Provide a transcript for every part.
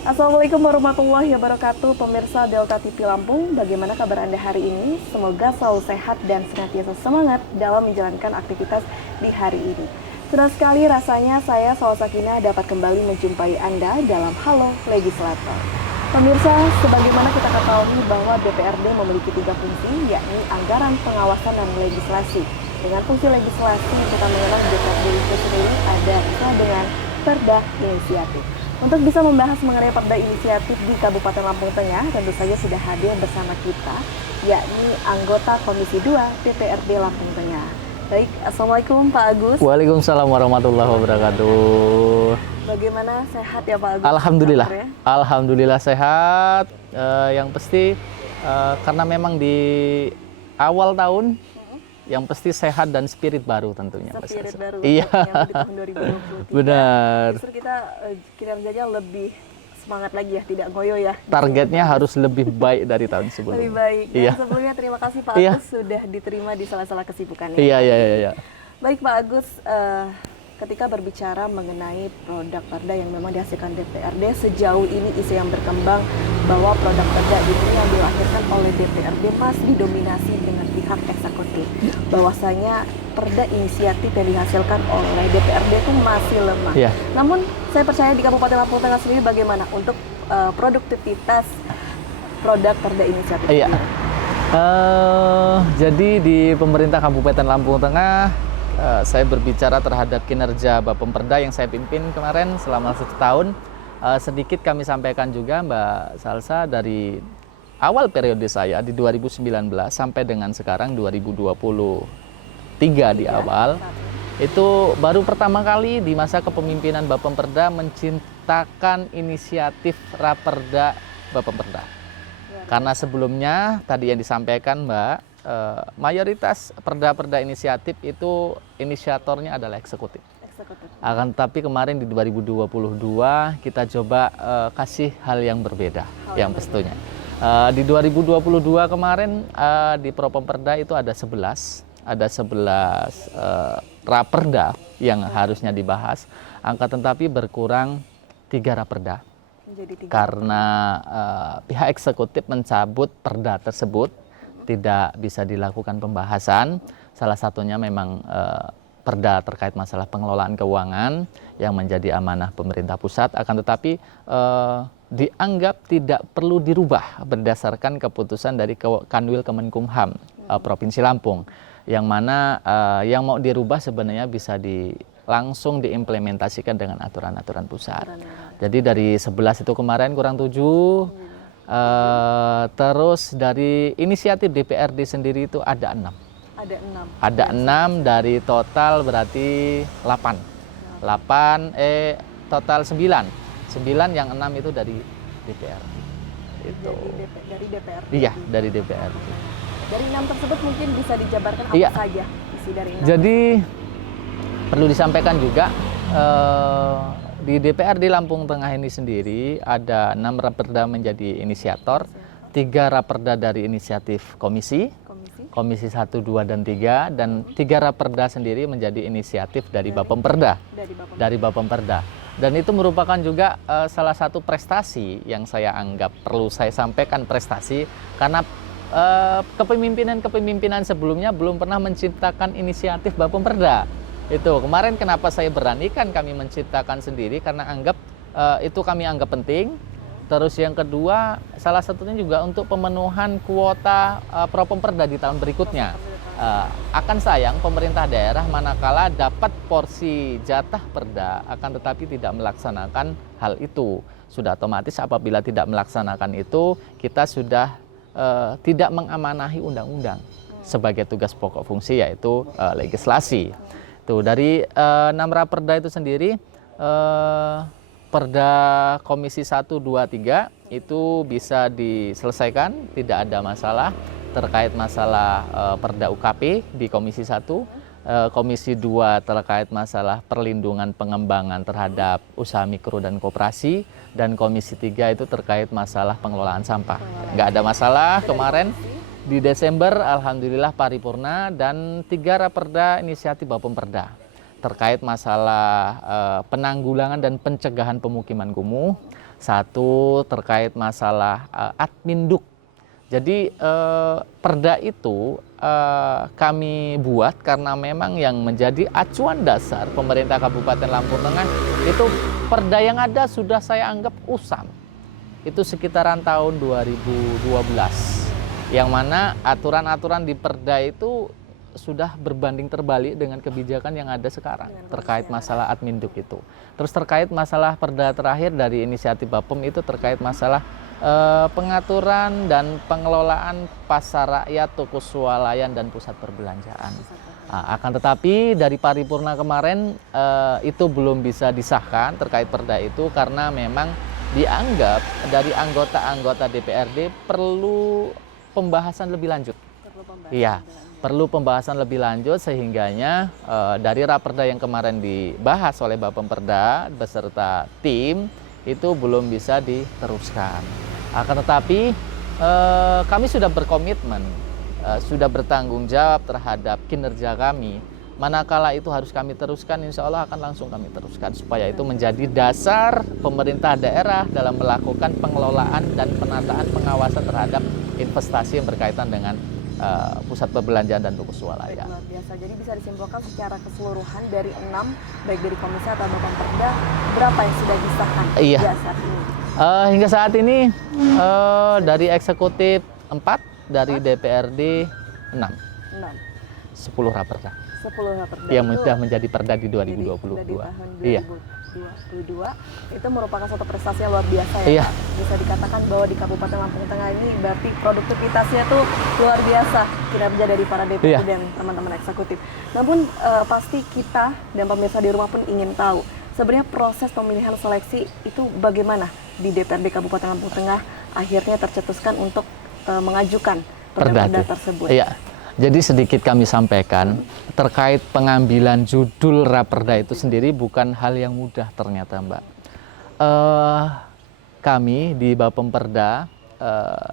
Assalamualaikum warahmatullahi wabarakatuh, pemirsa Delta TV Lampung. Bagaimana kabar Anda hari ini? Semoga selalu sehat dan senantiasa semangat dalam menjalankan aktivitas di hari ini. Senang sekali rasanya saya, Salsa Sakinah, dapat kembali menjumpai Anda dalam Halo Legislator. Pemirsa, sebagaimana kita ketahui bahwa DPRD memiliki 3 fungsi, yakni anggaran, pengawasan, dan legislasi. Dengan fungsi legislasi, kita mengenal DPRD itu sendiri ada sesuai dengan Perda Inisiatif. Untuk bisa membahas mengenai Perda Inisiatif di Kabupaten Lampung Tengah, tentu saja sudah hadir bersama kita, yakni anggota Komisi 2 DPRD Lampung Tengah. Baik, Assalamualaikum Pak Agus. Waalaikumsalam warahmatullahi wabarakatuh. Bagaimana, sehat ya Pak Agus? Alhamdulillah, Kabarnya? alhamdulillah sehat. Yang pasti karena memang di awal tahun, yang pasti sehat dan spirit baru tentunya. Spirit baru Iya. yang di tahun 2023. Benar. Justru kita kinerjanya lebih semangat lagi ya, tidak ngoyo ya. Targetnya harus lebih baik dari tahun sebelumnya. Lebih baik. Dan Iya. sebelumnya terima kasih Pak Iya. Agus sudah diterima di salah-salah kesibukannya. Iya. Baik Pak Agus, ketika berbicara mengenai produk perda yang memang dihasilkan DPRD, sejauh ini isu yang berkembang bahwa produk perda ini yang dilahirkan oleh DPRD masih didominasi dengan pihak eksekutif. Bahwasanya perda inisiatif yang dihasilkan oleh DPRD itu masih lemah. Iya. Namun saya percaya di Kabupaten Lampung Tengah sendiri bagaimana untuk produktivitas produk perda inisiatif Iya. ini? Jadi di pemerintah Kabupaten Lampung Tengah, saya berbicara terhadap kinerja Bapemperda yang saya pimpin kemarin selama 1 tahun. Sedikit kami sampaikan juga Mbak Salsa, dari awal periode saya di 2019 sampai dengan sekarang 2023 di awal, itu baru pertama kali di masa kepemimpinan Bapemperda menciptakan inisiatif Raperda Bapemperda. Karena sebelumnya tadi yang disampaikan Mbak, mayoritas perda-perda inisiatif itu inisiatornya adalah eksekutif. Akan tetapi kemarin di 2022 kita coba kasih hal yang berbeda, yang pastinya. Di 2022 kemarin di Propemperda itu ada 11 raperda yang harusnya dibahas. Akan tetapi berkurang 3 raperda. Karena pihak eksekutif mencabut perda tersebut, tidak bisa dilakukan pembahasan. Salah satunya memang perda terkait masalah pengelolaan keuangan yang menjadi amanah pemerintah pusat, akan tetapi dianggap tidak perlu dirubah berdasarkan keputusan dari Kanwil Kemenkumham Provinsi Lampung, yang mana yang mau dirubah sebenarnya bisa langsung diimplementasikan dengan aturan-aturan pusat. Jadi dari 11 itu kemarin kurang 7. Terus dari inisiatif DPRD sendiri itu ada 6. Ada 6 dari total berarti 8. Total 9. 9 yang 6 itu dari DPRD. Itu. Dari DPRD. Iya, dari DPRD. Dari 6 tersebut mungkin bisa dijabarkan apa saja isi dari 6. Jadi perlu disampaikan juga di DPRD Lampung Tengah ini sendiri ada 6 raperda menjadi inisiator, 3 raperda dari inisiatif komisi 1, 2, dan 3, dan 3 raperda sendiri menjadi inisiatif dari Bapemperda. Dan itu merupakan juga salah satu prestasi yang saya anggap perlu saya sampaikan prestasi, karena kepemimpinan sebelumnya belum pernah menciptakan inisiatif Bapemperda. Itu kemarin kenapa saya beranikan kami menciptakan sendiri, karena itu kami anggap penting. Terus yang kedua, salah satunya juga untuk pemenuhan kuota Propemperda di tahun berikutnya. Akan sayang pemerintah daerah manakala dapat porsi jatah perda, akan tetapi tidak melaksanakan hal itu. Sudah otomatis apabila tidak melaksanakan itu, kita sudah tidak mengamanahi undang-undang sebagai tugas pokok fungsi, yaitu legislasi. Tuh, dari 6 raperda itu sendiri, perda komisi 1, 2, 3 itu bisa diselesaikan, tidak ada masalah terkait masalah perda UKP di komisi 1, komisi 2 terkait masalah perlindungan pengembangan terhadap usaha mikro dan koperasi, dan komisi 3 itu terkait masalah pengelolaan sampah. Nggak ada masalah kemarin. Di Desember alhamdulillah paripurna, dan 3 raperda inisiatif Bapemperda. terkait masalah penanggulangan dan pencegahan pemukiman kumuh. Satu terkait masalah adminduk. Jadi perda itu kami buat karena memang yang menjadi acuan dasar pemerintah Kabupaten Lampung Tengah itu perda yang ada sudah saya anggap usang. Itu sekitaran tahun 2012. Yang mana aturan-aturan di perda itu sudah berbanding terbalik dengan kebijakan yang ada sekarang terkait masalah adminduk itu. Terus terkait masalah perda terakhir dari inisiatif Bapem itu terkait masalah pengaturan dan pengelolaan pasar rakyat, toko swalayan dan pusat perbelanjaan. Akan tetapi dari paripurna kemarin itu belum bisa disahkan terkait perda itu karena memang dianggap dari anggota-anggota DPRD perlu pembahasan lebih lanjut. Iya. Perlu pembahasan lebih lanjut sehingganya dari raperda yang kemarin dibahas oleh Bapemperda beserta tim itu belum bisa diteruskan. Akan tetapi kami sudah berkomitmen, sudah bertanggung jawab terhadap kinerja kami. Manakala itu harus kami teruskan, insya Allah akan langsung kami teruskan supaya itu menjadi dasar pemerintah daerah dalam melakukan pengelolaan dan penataan pengawasan terhadap investasi yang berkaitan dengan pusat perbelanjaan dan toko swalayan. Luar biasa. Jadi bisa disimpulkan secara keseluruhan dari 6, baik dari komisi atau Bapemperda, berapa yang sudah disahkan hingga saat ini? Hingga saat ini dari eksekutif 4, dari DPRD 6. 10 raperda. 10 raperda. Yang sudah menjadi perda di 2022. Di tahun 2022. Iya. Itu merupakan suatu prestasi yang luar biasa ya. Iya. Pak? Bisa dikatakan bahwa di Kabupaten Lampung Tengah ini berarti produktivitasnya tuh luar biasa kinerja dari para DPRD Iya. dan teman-teman eksekutif. Namun pasti kita dan pemirsa di rumah pun ingin tahu sebenarnya proses pemilihan seleksi itu bagaimana di DPRD Kabupaten Lampung Tengah akhirnya tercetuskan untuk mengajukan perda tersebut. Iya. Jadi sedikit kami sampaikan terkait pengambilan judul raperda itu sendiri bukan hal yang mudah ternyata, Mbak. Kami di Bapemperda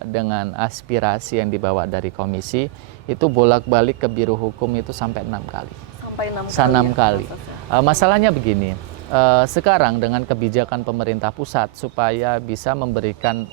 dengan aspirasi yang dibawa dari komisi itu bolak-balik ke Biro Hukum itu sampai 6 kali. Sampai 6 kali. Masalahnya begini, sekarang dengan kebijakan pemerintah pusat supaya bisa memberikan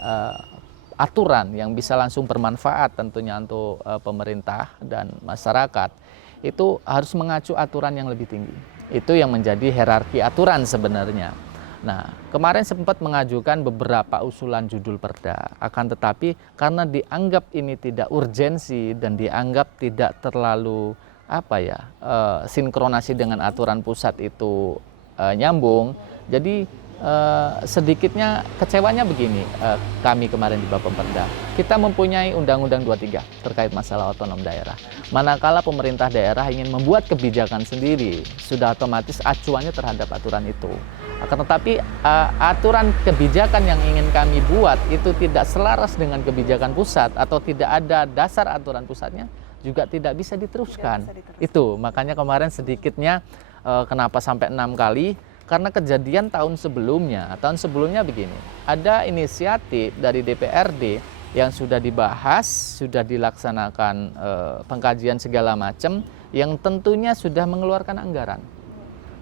aturan yang bisa langsung bermanfaat tentunya untuk pemerintah dan masyarakat, itu harus mengacu aturan yang lebih tinggi. Itu yang menjadi hierarki aturan sebenarnya. Nah, kemarin sempat mengajukan beberapa usulan judul perda, akan tetapi karena dianggap ini tidak urgensi dan dianggap tidak terlalu sinkronasi dengan aturan pusat itu nyambung, jadi sedikitnya kecewanya begini, kami kemarin di Bapemperda, kita mempunyai Undang-Undang 23 terkait masalah otonom daerah. Manakala pemerintah daerah ingin membuat kebijakan sendiri, sudah otomatis acuannya terhadap aturan itu. Akan tetapi aturan kebijakan yang ingin kami buat itu tidak selaras dengan kebijakan pusat atau tidak ada dasar aturan pusatnya, juga tidak bisa diteruskan. Itu makanya kemarin sedikitnya kenapa sampai 6 kali. Karena kejadian tahun sebelumnya begini, ada inisiatif dari DPRD yang sudah dibahas, sudah dilaksanakan pengkajian segala macam, yang tentunya sudah mengeluarkan anggaran.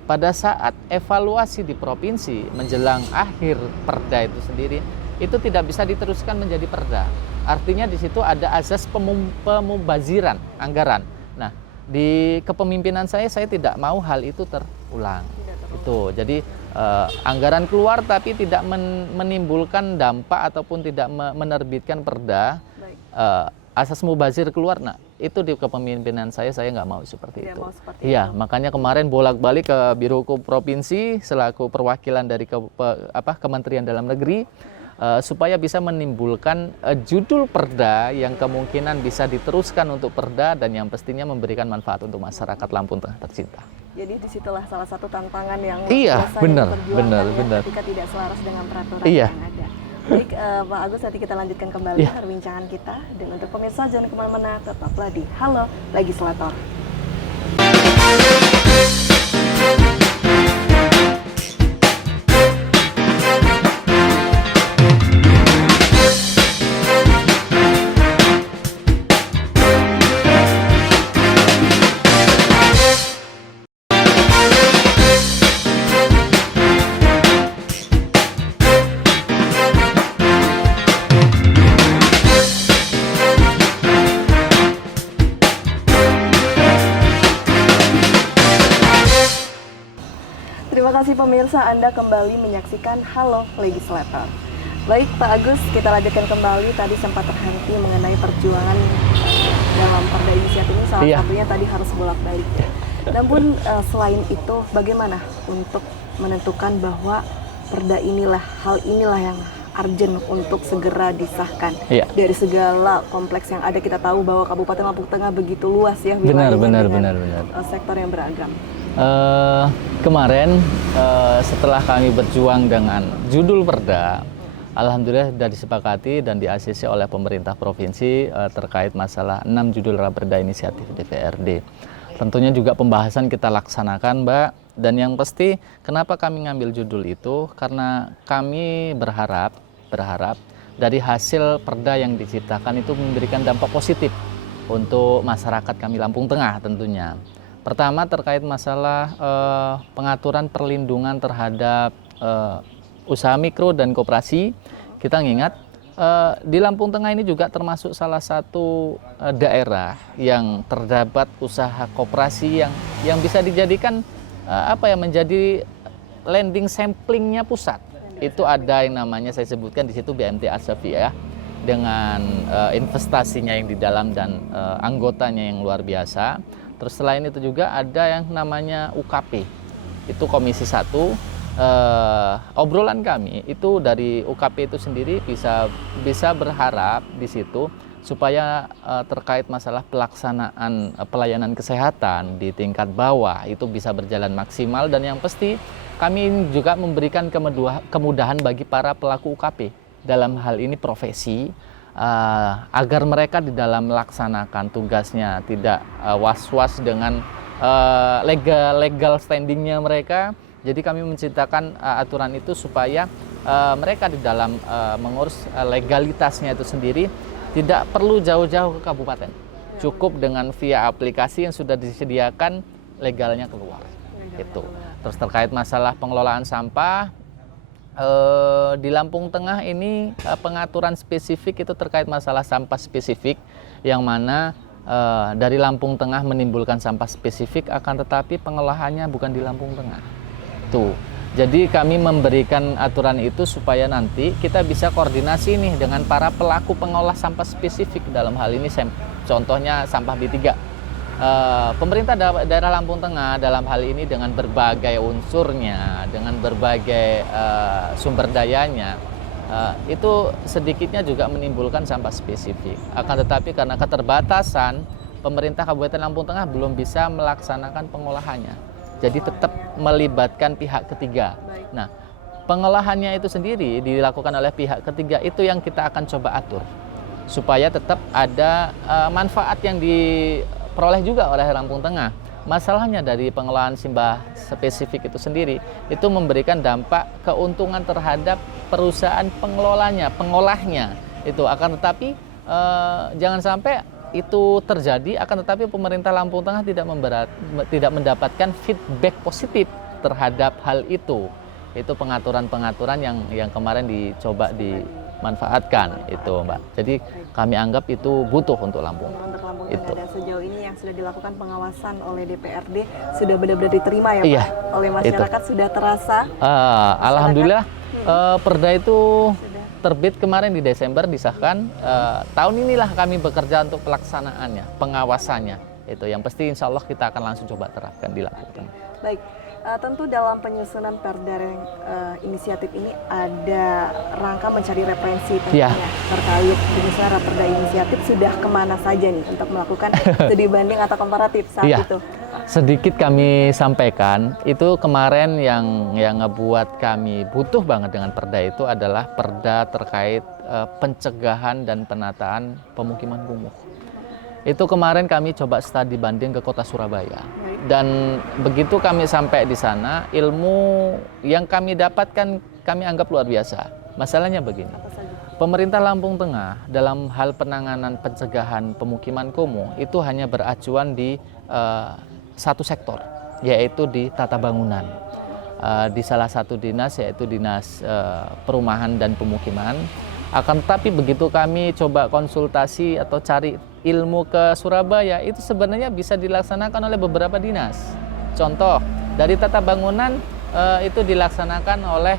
Pada saat evaluasi di provinsi menjelang akhir perda itu sendiri, itu tidak bisa diteruskan menjadi perda. Artinya di situ ada azas pemubaziran anggaran. Nah, di kepemimpinan saya tidak mau hal itu terulang. Itu jadi anggaran keluar tapi tidak menimbulkan dampak ataupun tidak menerbitkan perda, asas mubazir keluar. Nah, itu di kepemimpinan saya nggak mau seperti itu. Iya, makanya kemarin bolak-balik ke Biro Hukum Provinsi selaku perwakilan dari Kementerian Dalam Negeri supaya bisa menimbulkan judul perda yang kemungkinan bisa diteruskan untuk perda dan yang pastinya memberikan manfaat untuk masyarakat Lampung Tengah tercinta. Jadi disitulah salah satu tantangan yang benar ketika tidak selaras dengan peraturan yang ada. Baik, Pak Agus, nanti kita lanjutkan kembali perbincangan kita. Dan untuk pemirsa jangan kemana-mana, tetaplah di Halo Legislator. kasih pemirsa, Anda kembali menyaksikan Halo Legislator. Baik Pak Agus, kita lanjutkan kembali. Tadi sempat terhenti mengenai perjuangan dalam perda inisiatif ini, salah satunya tadi harus bolak-balik. Namun selain itu, bagaimana untuk menentukan bahwa perda inilah, hal inilah yang urgent untuk segera disahkan? Dari segala kompleks yang ada, kita tahu bahwa Kabupaten Lampung Tengah begitu luas ya wilayahnya, benar. Sektor yang beragam. Kemarin setelah kami berjuang dengan judul perda, alhamdulillah sudah disepakati dan di-ACC oleh pemerintah provinsi terkait masalah 6 judul raperda inisiatif DPRD. Tentunya juga pembahasan kita laksanakan, Mbak. Dan yang pasti, kenapa kami ngambil judul itu? Karena kami berharap dari hasil perda yang diciptakan itu memberikan dampak positif untuk masyarakat kami Lampung Tengah tentunya. Pertama terkait masalah pengaturan perlindungan terhadap usaha mikro dan koperasi. Kita mengingat di Lampung Tengah ini juga termasuk salah satu daerah yang terdapat usaha koperasi yang bisa dijadikan menjadi landing samplingnya pusat. Itu ada yang namanya, saya sebutkan di situ BMT Asafi ya, dengan investasinya yang di dalam dan anggotanya yang luar biasa. Terus selain itu juga ada yang namanya UKP, itu Komisi 1. Obrolan kami itu dari UKP itu sendiri bisa berharap di situ supaya terkait masalah pelaksanaan pelayanan kesehatan di tingkat bawah itu bisa berjalan maksimal, dan yang pasti kami juga memberikan kemudahan bagi para pelaku UKP dalam hal ini profesi, agar mereka di dalam melaksanakan tugasnya tidak was-was dengan legal standingnya mereka. Jadi kami menciptakan aturan itu supaya mereka di dalam mengurus legalitasnya itu sendiri tidak perlu jauh-jauh ke kabupaten. Cukup dengan via aplikasi yang sudah disediakan, legalnya keluar. Itu. Terus terkait masalah pengelolaan sampah, di Lampung Tengah ini pengaturan spesifik itu terkait masalah sampah spesifik, yang mana dari Lampung Tengah menimbulkan sampah spesifik, akan tetapi pengolahannya bukan di Lampung Tengah. Tuh. Jadi kami memberikan aturan itu supaya nanti kita bisa koordinasi nih dengan para pelaku pengolah sampah spesifik, dalam hal ini contohnya sampah B3. Pemerintah daerah Lampung Tengah dalam hal ini dengan berbagai unsurnya, dengan berbagai sumber dayanya, itu sedikitnya juga menimbulkan sampah spesifik. Akan tetapi karena keterbatasan, pemerintah Kabupaten Lampung Tengah belum bisa melaksanakan pengolahannya. Jadi tetap melibatkan pihak ketiga. Nah, pengolahannya itu sendiri dilakukan oleh pihak ketiga, itu yang kita akan coba atur supaya tetap ada manfaat yang diperoleh juga oleh Lampung Tengah. Masalahnya dari pengolahan simbah spesifik itu sendiri itu memberikan dampak keuntungan terhadap perusahaan pengolahnya itu, akan tetapi jangan sampai itu terjadi, akan tetapi pemerintah Lampung Tengah tidak mendapatkan feedback positif terhadap hal itu. Itu pengaturan-pengaturan yang kemarin dicoba dimanfaatkan itu, Mbak. Jadi kami anggap itu butuh untuk Lampung. Untuk Lampung Tengah, dan sejauh ini yang sudah dilakukan pengawasan oleh DPRD sudah benar-benar diterima ya, Pak? Oleh masyarakat itu sudah terasa. Alhamdulillah, perda itu terbit kemarin di Desember, disahkan. Tahun inilah kami bekerja untuk pelaksanaannya, pengawasannya. Itu yang pasti insya Allah kita akan langsung coba terapkan di Lampung Tengah. Baik, tentu dalam penyusunan perda inisiatif ini ada rangka mencari referensi tentunya terkait penyusunan perda inisiatif sudah kemana saja nih untuk melakukan studi banding atau komparatif saat itu. Sedikit kami sampaikan, itu kemarin yang ngebuat kami butuh banget dengan perda itu adalah perda terkait pencegahan dan penataan pemukiman kumuh. Itu kemarin kami coba studi banding ke kota Surabaya. Dan begitu kami sampai di sana, ilmu yang kami dapatkan kami anggap luar biasa. Masalahnya begini, pemerintah Lampung Tengah dalam hal penanganan pencegahan pemukiman kumuh itu hanya beracuan di satu sektor, yaitu di tata bangunan. Di salah satu dinas, yaitu Dinas Perumahan dan Pemukiman. Akan tetapi begitu kami coba konsultasi atau cari ilmu ke Surabaya, itu sebenarnya bisa dilaksanakan oleh beberapa dinas. Contoh, dari tata bangunan itu dilaksanakan oleh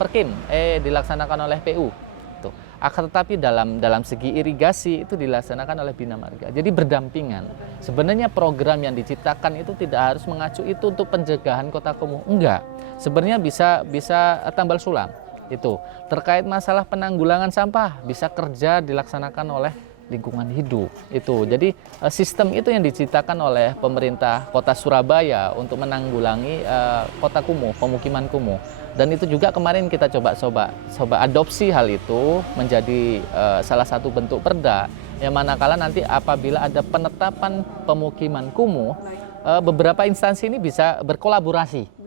Perkim, dilaksanakan oleh PU. Tuh. Akan tetapi dalam segi irigasi itu dilaksanakan oleh Bina Marga. Jadi berdampingan. Sebenarnya program yang diciptakan itu tidak harus mengacu itu untuk pencegahan kota kumuh. Enggak. Sebenarnya bisa tambal sulam. Itu terkait masalah penanggulangan sampah bisa kerja dilaksanakan oleh lingkungan hidup. Itu. Jadi sistem itu yang diciptakan oleh pemerintah Kota Surabaya untuk menanggulangi kota kumuh, pemukiman kumuh. Dan itu juga kemarin kita coba adopsi hal itu menjadi salah satu bentuk perda, yang manakala nanti apabila ada penetapan pemukiman kumuh, beberapa instansi ini bisa berkolaborasi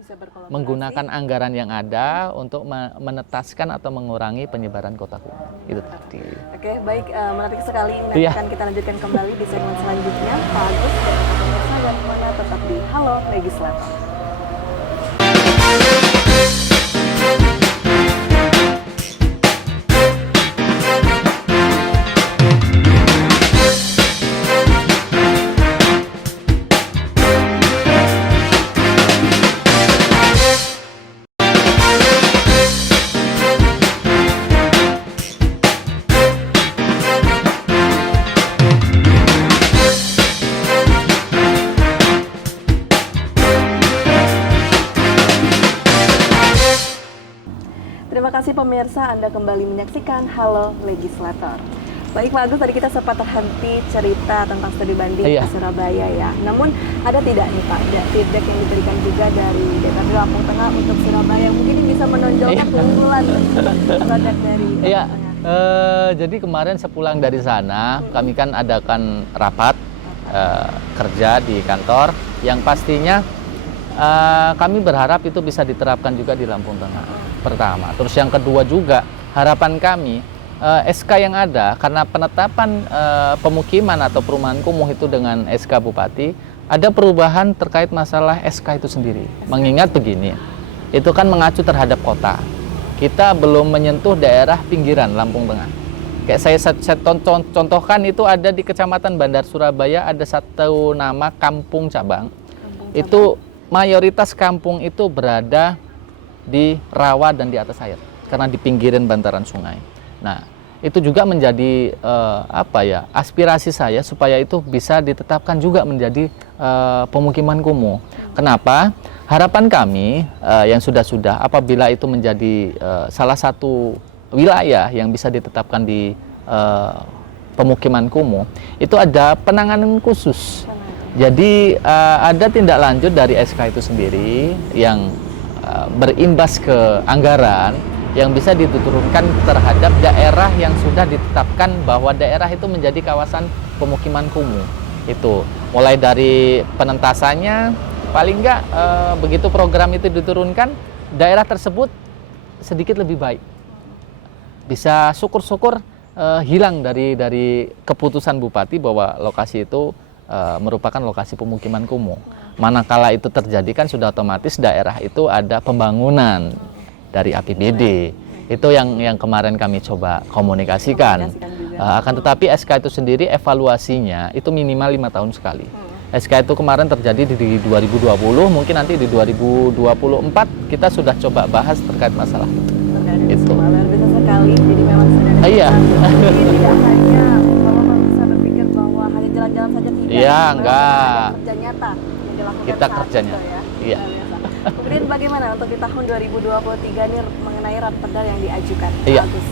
menggunakan anggaran yang ada untuk menetaskan atau mengurangi penyebaran kota kumuh. Itu tadi. Oke, baik, menarik sekali. Nanti akan kita lanjutkan kembali di segmen selanjutnya. Pak Agus dan pemirsa dan mana tetap di Halo Legislator. Terima kasih pemirsa, Anda kembali menyaksikan Halo Legislator. Baik Pak Agus, tadi kita sempat terhenti cerita tentang studi banding ke Surabaya ya. Namun ada tidak nih Pak, ada feedback yang diberikan juga dari DPRD Lampung Tengah untuk Surabaya, mungkin ini bisa menonjolkan keunggulan produk dari Lampung Tengah. Jadi kemarin sepulang dari sana, kami kan adakan rapat kerja di kantor, yang pastinya kami berharap itu bisa diterapkan juga di Lampung Tengah. Pertama, terus yang kedua juga harapan kami SK yang ada, karena penetapan pemukiman atau perumahan kumuh itu dengan SK Bupati, ada perubahan terkait masalah SK itu sendiri. Mengingat begini, itu kan mengacu terhadap kota. Kita belum menyentuh daerah pinggiran Lampung Tengah. Kayak saya contohkan, itu ada di Kecamatan Bandar Surabaya, ada satu nama kampung cabang. Itu mayoritas kampung itu berada di rawa dan di atas air karena di pinggiran bantaran sungai. Nah, itu juga menjadi aspirasi saya supaya itu bisa ditetapkan juga menjadi pemukiman kumuh. Kenapa? Harapan kami yang sudah apabila itu menjadi salah satu wilayah yang bisa ditetapkan di pemukiman kumuh, itu ada penanganan khusus. Jadi ada tindak lanjut dari SK itu sendiri yang berimbas ke anggaran yang bisa diturunkan terhadap daerah yang sudah ditetapkan bahwa daerah itu menjadi kawasan pemukiman kumuh. Itu mulai dari penentasannya, paling enggak begitu program itu diturunkan, daerah tersebut sedikit lebih baik. Bisa syukur-syukur hilang dari keputusan Bupati bahwa lokasi itu merupakan lokasi pemukiman kumuh. Manakala itu terjadi kan sudah otomatis daerah itu ada pembangunan dari APBD. Itu yang kemarin kami coba komunikasikan. Akan tetapi SK itu sendiri evaluasinya itu minimal 5 tahun sekali. SK itu kemarin terjadi di 2020, mungkin nanti di 2024 kita sudah coba bahas terkait masalah itu. Luar biasa sekali, jadi memang sudah ada tidak hanya kalau bisa berpikir bahwa hanya jalan-jalan saja tidak. Iya, enggak. Kerja nyata yang dilakukan Kita saat kerjanya. itu ya. Iya. Kemudian bagaimana untuk di tahun 2023 ini mengenai raperda yang diajukan? Iya. Agus.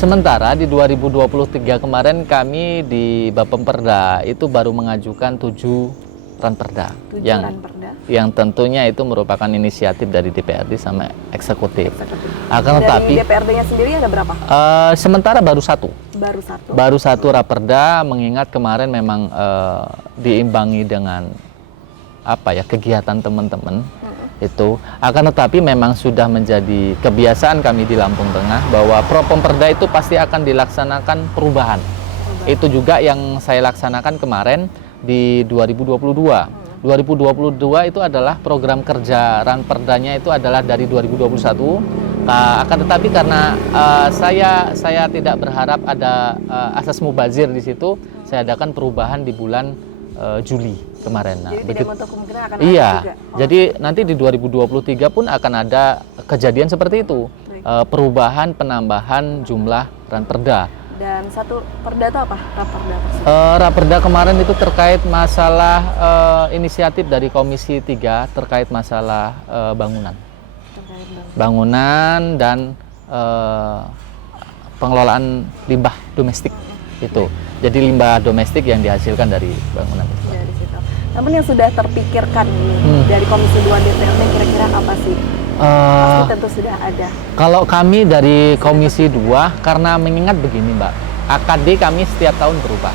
Sementara di 2023 kemarin kami di Bapemperda itu baru mengajukan 7 ranperda yang tentunya itu merupakan inisiatif dari DPRD sama eksekutif. Akan tetapi DPRD-nya sendiri ada berapa? Sementara baru satu. Baru satu raperda, mengingat kemarin memang diimbangi dengan kegiatan teman-teman. Itu akan tetapi memang sudah menjadi kebiasaan kami di Lampung Tengah bahwa Propemperda itu pasti akan dilaksanakan perubahan. Itu juga yang saya laksanakan kemarin di 2022. 2022 itu adalah program kerja ranperdanya itu adalah dari 2021. Akan tetapi karena saya tidak berharap ada asas mubazir di situ, saya adakan perubahan di bulan Juli kemarin. Nah, Jadi tidak menutup kemungkinan akan ada iya, juga. jadi nanti di 2023 pun akan ada kejadian seperti itu, perubahan penambahan jumlah ranperda. Dan satu perda itu apa? Raperda tersebut. Raperda kemarin itu terkait masalah inisiatif dari Komisi 3 terkait masalah bangunan. Bangunan dan pengelolaan limbah domestik itu. Jadi limbah domestik yang dihasilkan dari bangunan itu. Dari situ. Namun yang sudah terpikirkan dari Komisi 2 DPRD kira-kira apa sih? Pasti tentu sudah ada. Kalau kami dari Komisi 2, karena mengingat begini Mbak, AKD kami setiap tahun berubah.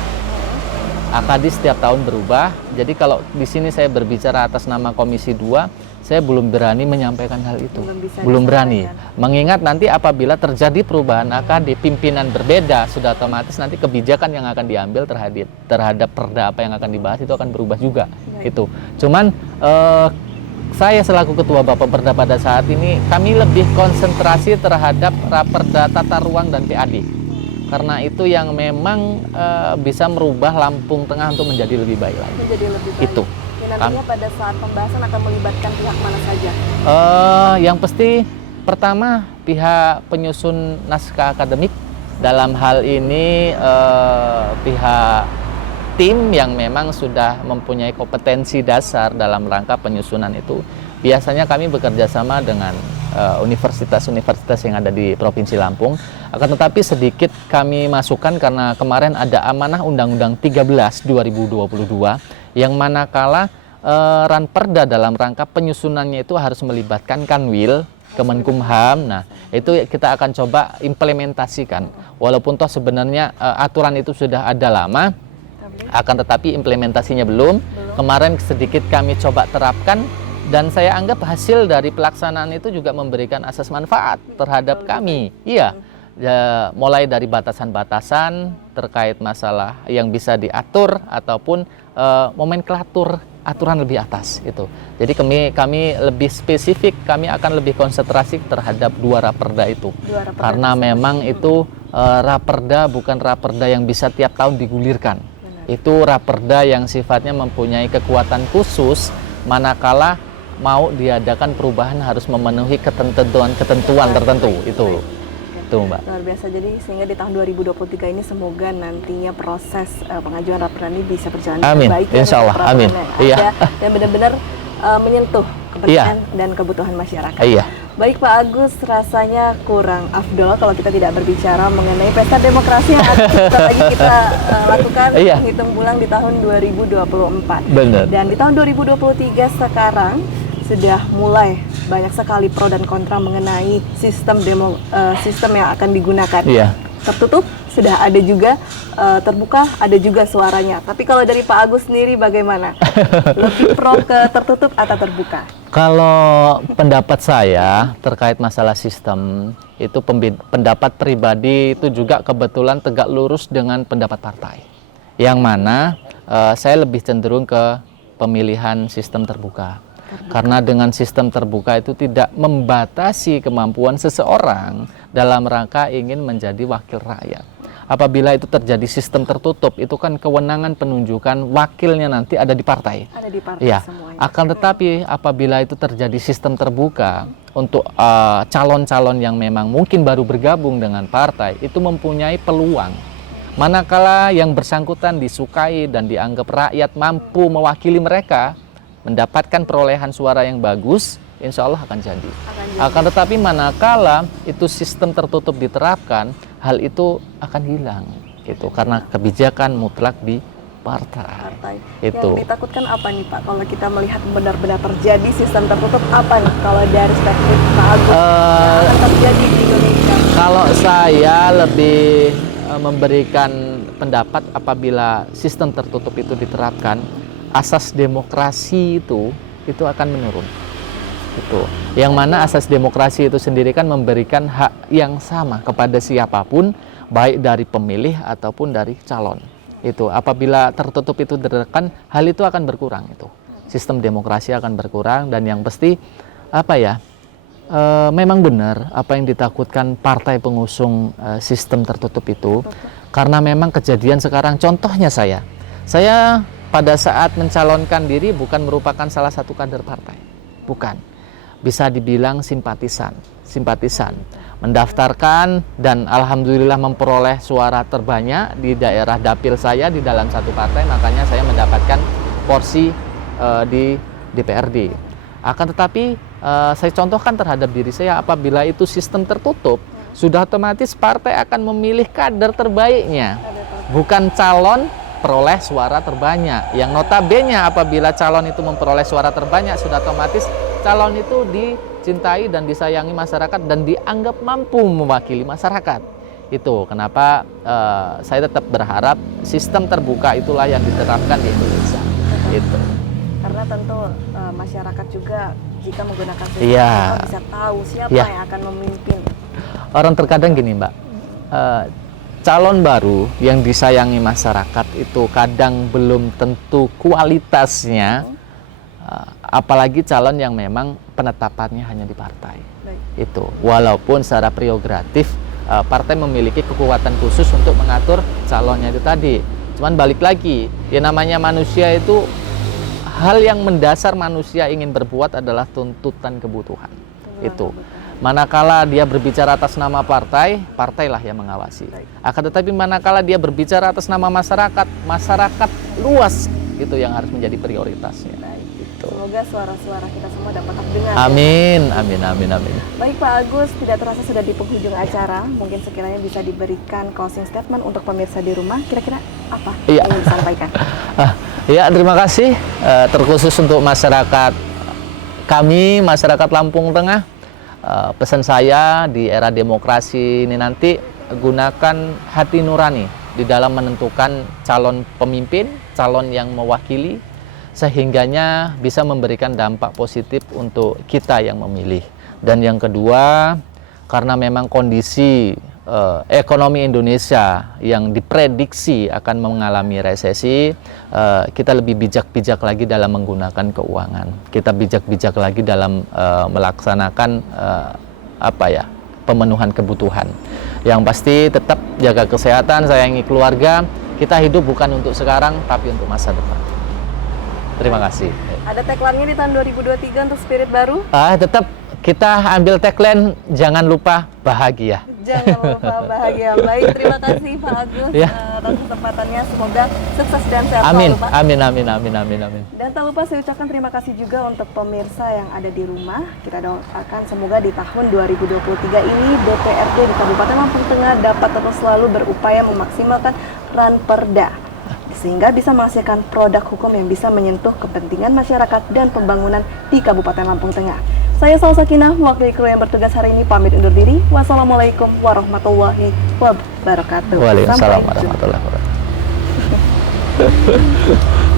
AKD setiap tahun berubah, jadi kalau di sini saya berbicara atas nama Komisi 2, saya belum berani menyampaikan hal itu. Belum berani. Mengingat nanti apabila terjadi perubahan AKD, pimpinan berbeda, sudah otomatis nanti kebijakan yang akan diambil terhadap perda apa yang akan dibahas itu akan berubah juga. Itu. Cuman saya selaku Ketua Bappeperda pada saat ini, kami lebih konsentrasi terhadap Raperda Tata Ruang dan PAD. Karena itu yang memang bisa merubah Lampung Tengah untuk menjadi lebih baik lagi. Menjadi lebih baik. Itu. Nantinya pada saat pembahasan akan melibatkan pihak mana saja? Yang pasti pertama pihak penyusun naskah akademik. Dalam hal ini pihak tim yang memang sudah mempunyai kompetensi dasar dalam rangka penyusunan itu. Biasanya kami bekerja sama dengan universitas-universitas yang ada di Provinsi Lampung. Akan tetapi sedikit kami masukkan karena kemarin ada amanah Undang-Undang 13 2022 yang manakala ranperda dalam rangka penyusunannya itu harus melibatkan Kanwil, Kemenkumham. Nah, itu kita akan coba implementasikan. Walaupun toh sebenarnya aturan itu sudah ada lama, akan tetapi implementasinya belum. Kemarin sedikit kami coba terapkan dan saya anggap hasil dari pelaksanaan itu juga memberikan asas manfaat terhadap kami. Iya, mulai dari batasan-batasan terkait masalah yang bisa diatur ataupun nomenklatur aturan lebih atas itu. Jadi kami lebih spesifik, kami akan lebih konsentrasi terhadap dua raperda itu. Karena memang itu raperda bukan raperda yang bisa tiap tahun digulirkan. Itu raperda yang sifatnya mempunyai kekuatan khusus manakala mau diadakan perubahan harus memenuhi ketentuan tertentu itu Mbak. Luar biasa. Jadi sehingga di tahun 2023 ini semoga nantinya proses pengajuan raperda ini bisa berjalan dengan baik. Insya Allah. Amin. Iya. Dan benar-benar menyentuh kepentingan dan kebutuhan masyarakat. Iya. Baik Pak Agus, rasanya kurang afdol kalau kita tidak berbicara mengenai pesta demokrasi yang lagi kita lakukan menghitung bulan di tahun 2024. Benar. Dan di tahun 2023 sekarang sudah mulai banyak sekali pro dan kontra mengenai sistem yang akan digunakan. Iya. Tertutup sudah ada juga, terbuka ada juga suaranya. Tapi kalau dari Pak Agus sendiri bagaimana? Lebih pro ke tertutup atau terbuka? Kalau pendapat saya terkait masalah sistem itu pendapat pribadi itu juga kebetulan tegak lurus dengan pendapat partai. Yang mana saya lebih cenderung ke pemilihan sistem terbuka. Karena dengan sistem terbuka itu tidak membatasi kemampuan seseorang dalam rangka ingin menjadi wakil rakyat. Apabila itu terjadi sistem tertutup, itu kan kewenangan penunjukan wakilnya nanti ada di partai. Ada di partai semuanya. Akan tetapi apabila itu terjadi sistem terbuka untuk calon-calon yang memang mungkin baru bergabung dengan partai, itu mempunyai peluang. Manakala yang bersangkutan disukai dan dianggap rakyat mampu mewakili mereka, mendapatkan perolehan suara yang bagus, insya Allah akan jadi. Akan tetapi manakala itu sistem tertutup diterapkan, hal itu akan hilang, gitu. Karena kebijakan mutlak di partai. Itu. Yang ditakutkan apa nih Pak? Kalau kita melihat benar-benar terjadi sistem tertutup, apa nih kalau dari perspektif Pak Agus yang akan terjadi di Indonesia? Kalau saya lebih memberikan pendapat apabila sistem tertutup itu diterapkan, asas demokrasi itu akan menurun. Itu. Yang mana asas demokrasi itu sendiri kan memberikan hak yang sama kepada siapapun, baik dari pemilih ataupun dari calon. Itu apabila tertutup itu ditekan, hal itu akan berkurang itu. Sistem demokrasi akan berkurang dan yang pasti memang benar apa yang ditakutkan partai pengusung sistem tertutup itu. Karena memang kejadian sekarang, contohnya saya pada saat mencalonkan diri bukan merupakan salah satu kader partai, bukan. Bisa dibilang simpatisan, mendaftarkan dan alhamdulillah memperoleh suara terbanyak di daerah dapil saya di dalam satu partai, makanya saya mendapatkan porsi di DPRD. Akan tetapi saya contohkan terhadap diri saya, apabila itu sistem tertutup, sudah otomatis partai akan memilih kader terbaiknya, bukan calon peroleh suara terbanyak. Yang notabene apabila calon itu memperoleh suara terbanyak, sudah otomatis calon itu dicintai dan disayangi masyarakat dan dianggap mampu mewakili masyarakat. Itu kenapa saya tetap berharap sistem terbuka itulah yang diterapkan di Indonesia. Itu. Karena tentu masyarakat juga jika menggunakan sistem Iya. bisa tahu siapa Iya. yang akan memimpin. Orang terkadang gini, Mbak, calon baru yang disayangi masyarakat itu kadang belum tentu kualitasnya, apalagi calon yang memang penetapannya hanya di partai. Baik. Itu walaupun secara prerogatif partai memiliki kekuatan khusus untuk mengatur calonnya itu tadi. Cuman balik lagi, ya namanya manusia itu, hal yang mendasar manusia ingin berbuat adalah tuntutan kebutuhan. Itu. Manakala dia berbicara atas nama partai, partailah yang mengawasi. Akan tetapi manakala dia berbicara atas nama masyarakat, masyarakat luas itu yang harus menjadi prioritasnya. Gitu. Semoga suara-suara kita semua dapat terdengar. Amin, amin, amin, amin. Baik Pak Agus, tidak terasa sudah di penghujung acara. Mungkin sekiranya bisa diberikan closing statement untuk pemirsa di rumah. Kira-kira apa Iya. yang ingin disampaikan? Ya, terima kasih terkhusus untuk masyarakat kami, masyarakat Lampung Tengah. Pesan saya di era demokrasi ini nanti, gunakan hati nurani di dalam menentukan calon pemimpin, calon yang mewakili, sehingganya bisa memberikan dampak positif untuk kita yang memilih. Dan yang kedua, karena memang kondisi ekonomi Indonesia yang diprediksi akan mengalami resesi, kita lebih bijak-bijak lagi dalam menggunakan keuangan. Kita bijak-bijak lagi dalam melaksanakan pemenuhan kebutuhan. Yang pasti tetap jaga kesehatan, sayangi keluarga. Kita hidup bukan untuk sekarang, tapi untuk masa depan. Terima kasih. Ada tagline-nya di tahun 2023 untuk spirit baru? Tetap kita ambil tagline, jangan lupa bahagia. Jangan lupa bahagia. Baik, terima kasih Pak Agus atas kesempatannya. Semoga sukses dan sehat Amin, selalu Pak. amin, amin, amin, amin, amin. Dan tak lupa saya ucapkan terima kasih juga untuk pemirsa yang ada di rumah. Kita doakan semoga di tahun 2023 ini DPRD di Kabupaten Lampung Tengah dapat terus selalu berupaya memaksimalkan peran Perda, sehingga bisa menghasilkan produk hukum yang bisa menyentuh kepentingan masyarakat dan pembangunan di Kabupaten Lampung Tengah. Saya Salsakinah, wakil kru yang bertugas hari ini pamit undur diri. Wassalamualaikum warahmatullahi wabarakatuh. Waalaikumsalam Sampai jumpa. warahmatullahi wabarakatuh.